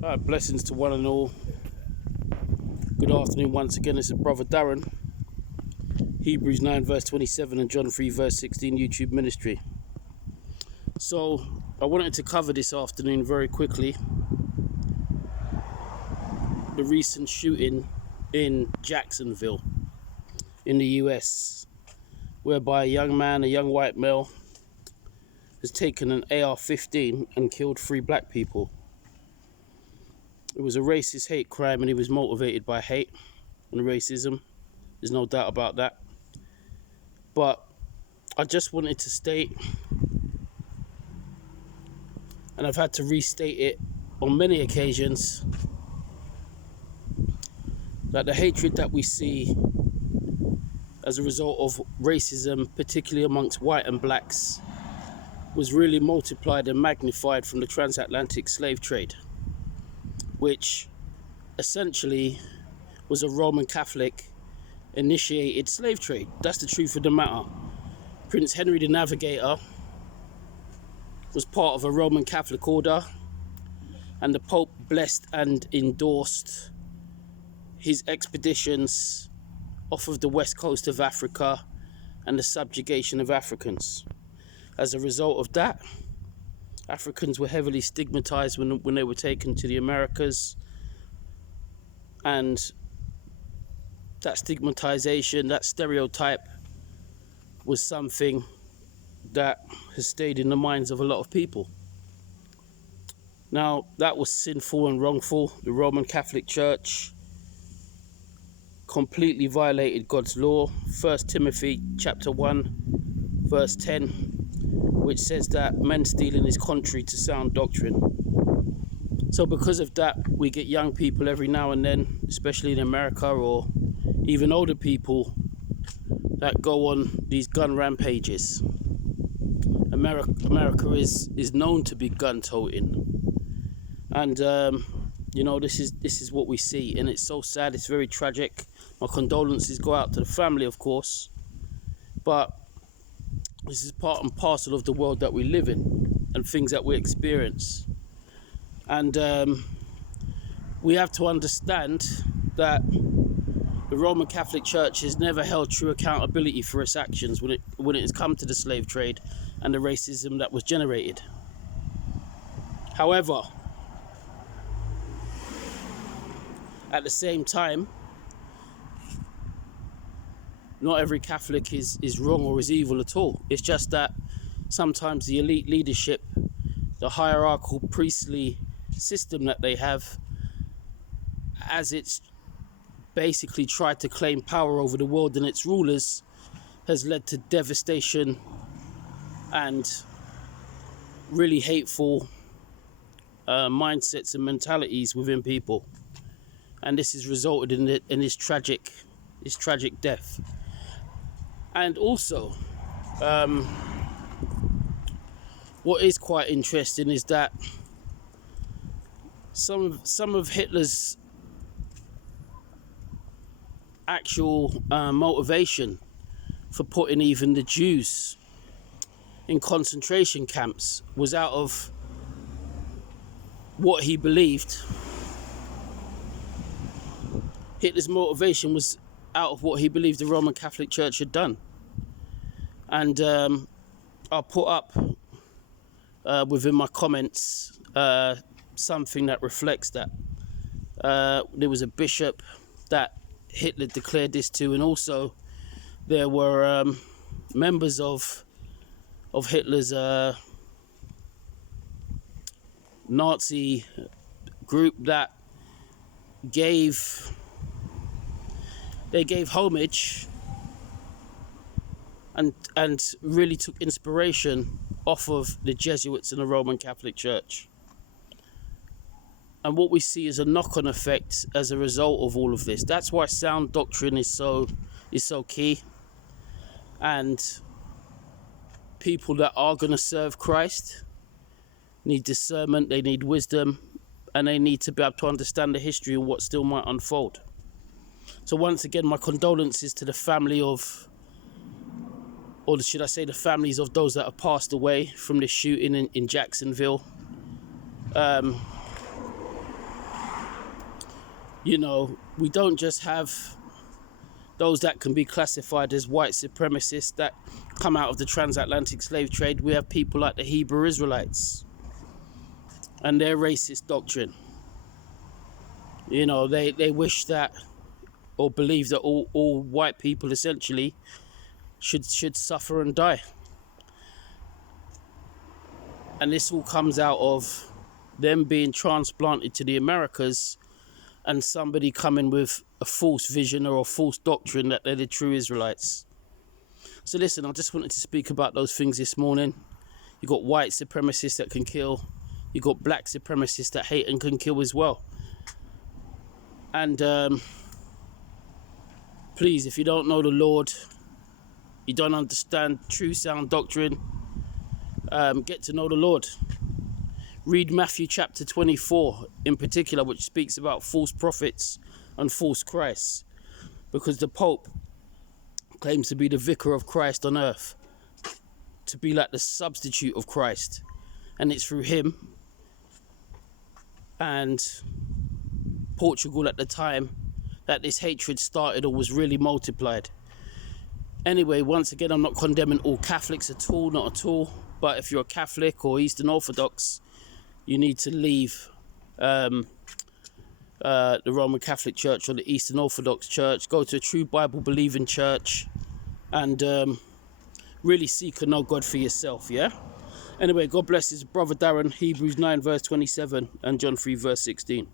Blessings to one and all. Good afternoon once again. This is Brother Darren. Hebrews 9 verse 27 and John 3 verse 16 YouTube ministry. So I wanted to cover this afternoon very quickly the recent shooting in Jacksonville in the US, whereby a young white male, has taken an AR-15 and killed 3 black people. It was a racist hate crime, and he was motivated by hate and racism. There's no doubt about that. But I just wanted to state, and I've had to restate it on many occasions, that the hatred that we see as a result of racism, particularly amongst white and blacks, was really multiplied and magnified from the transatlantic slave trade, which essentially was a Roman Catholic initiated slave trade. That's the truth of the matter. Prince Henry the Navigator was part of a Roman Catholic order, and the Pope blessed and endorsed his expeditions off of the west coast of Africa and the subjugation of Africans. As a result of that, Africans were heavily stigmatized when they were taken to the Americas, and that stigmatization, that stereotype, was something that has stayed in the minds of a lot of people. Now, that was sinful and wrongful. The Roman Catholic Church completely violated God's law. 1 Timothy chapter 1 verse 10, which says that men stealing is contrary to sound doctrine. So because of that, we get young people every now and then, especially in America, or even older people, that go on these gun rampages. America is known to be gun toting, and this is what we see, and it's so sad. It's very tragic. My condolences go out to the family, of course, but this is part and parcel of the world that we live in and things that we experience. And we have to understand that the Roman Catholic Church has never held true accountability for its actions when it has come to the slave trade and the racism that was generated. However, at the same time, not every Catholic is wrong or is evil at all. It's just that sometimes the elite leadership, the hierarchical priestly system that they have, as it's basically tried to claim power over the world and its rulers, has led to devastation and really hateful mindsets and mentalities within people. And this has resulted in his tragic death. And also, what is quite interesting is that some of Hitler's actual motivation for putting even the Jews in concentration camps was out of what he believed. Hitler's motivation was out of what he believed the Roman Catholic Church had done. And I'll put up within my comments something that reflects that. There was a bishop that Hitler declared this to, and also there were members of Hitler's Nazi group that gave homage and really took inspiration off of the Jesuits in the Roman Catholic Church. And what we see is a knock-on effect as a result of all of this. That's why sound doctrine is so key. And people that are going to serve Christ need discernment, they need wisdom, and they need to be able to understand the history of what still might unfold. So once again, my condolences to the family of, or should I say the families of those that have passed away from this shooting in Jacksonville. You know, we don't just have those that can be classified as white supremacists that come out of the transatlantic slave trade. We have people like the Hebrew Israelites and their racist doctrine. You know, they wish that, or believe that all white people essentially should suffer and die. And this all comes out of them being transplanted to the Americas and somebody coming with a false vision or a false doctrine that they're the true Israelites. So listen, I just wanted to speak about those things this morning. You got white supremacists that can kill. You got black supremacists that hate and can kill as well. And please, if you don't know the Lord, you don't understand true sound doctrine, get to know the Lord. Read Matthew chapter 24 in particular, which speaks about false prophets and false Christs, because the Pope claims to be the vicar of Christ on earth, to be like the substitute of Christ, and it's through him and Portugal at the time that this hatred started or was really multiplied. Anyway, once again, I'm not condemning all Catholics at all, not at all, but if you're a Catholic or Eastern Orthodox, you need to leave the Roman Catholic Church or the Eastern Orthodox Church. Go to a true Bible believing church and really seek and know God for yourself, yeah? Anyway, God bless his brother Darren, Hebrews 9 verse 27 and John 3 verse 16.